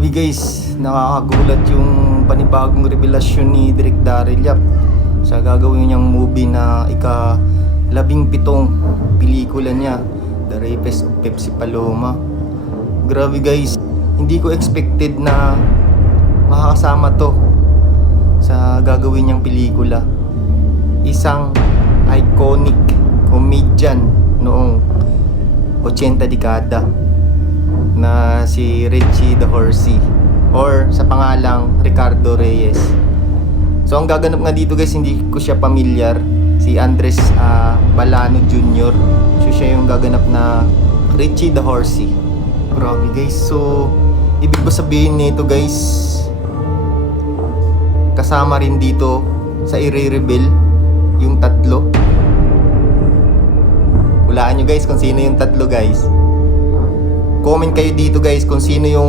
Grabe guys, nakakagulat yung panibagong revelasyon ni Direk Daryl Yap sa gagawin niyang movie na ika-17 pelikula niya, The Rapist of Pepsi Paloma. Grabe guys, hindi ko expected na makakasama to sa gagawin niyang pelikula. Isang iconic comedian noong 80 dekada na si Richie the Horsey, or sa pangalang Ricardo Reyes. So ang gaganap nga dito guys, hindi ko siya pamilyar, si Andres Balano Jr. So siya yung gaganap na Richie the Horsey. Grabe guys, so ibig ba sabihin nito guys, kasama rin dito sa i-reveal yung tatlo? Hulaan nyo guys kung sino yung tatlo guys. Comment kayo dito guys kung sino yung